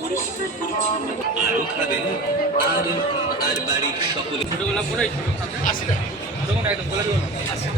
পরিষ্কার পরিচ্ছন্ন। আরও খাবেন আর আর বাড়ির সকলে আসি না। একদম বলে আসি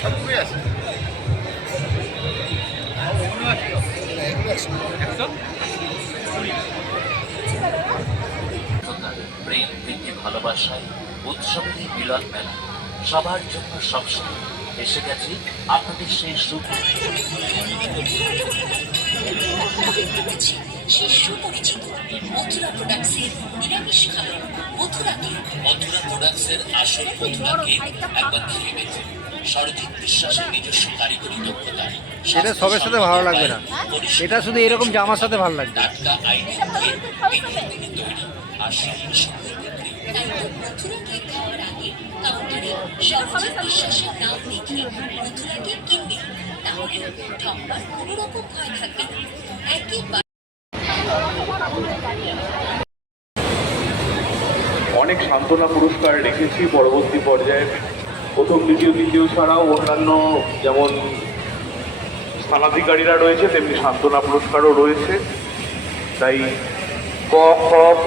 সবগুলোই আছে একশো? প্রেম প্রীতি ভালোবাসায় উৎসবের এই মিলন মেলা। সবার জন্য সবসময়। এসে গেছে আপনাদের সেই সুখ সেই সুপরিচিত মথুরা প্রোডাক্টসের নিরামিষ খাবার মথুরা মথুরা প্রোডাক্টসের আসল মথুরা একবার খেয়ে গেছে সরজিৎ বিশ্বাসের নিজস্ব কারিগরি দক্ষতা। এটা সবের সাথে ভালো লাগবে না। এটা শুধু এরকম জামার সাথে ভালো লাগবে। টাটকা আইটেম দিনে তৈরি। আর বিক্রি। খাওয়ার আগে কাউন্টারে সরজিৎ বিশ্বাসের নাম লিখে তাহলে ঠকবার কোনো রকম ভয় থাকবে অনেক সান্ত্বনা পুরস্কার রেখেছি পরবর্তী পর্যায়ে। প্রথম, দ্বিতীয়, তৃতীয় ছাড়াও অন্যান্য যেমন স্থানাধিকারীরা রয়েছে, তেমনি সান্ত্বনা পুরস্কারও রয়েছে। তাই ক, খ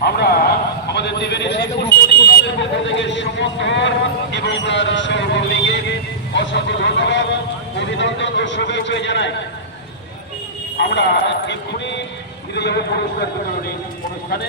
আমরা আমাদের ত্রিবেণী শিবপুর পরিষদের পক্ষ থেকে সমস্তর এবং তার সহকর্মীকে অসংখ্য ধন্যবাদ। অভিনন্দন ও শুভেচ্ছা জানাই। আমরা এক্ষুনি ফিরে পুরস্কার অনুষ্ঠানে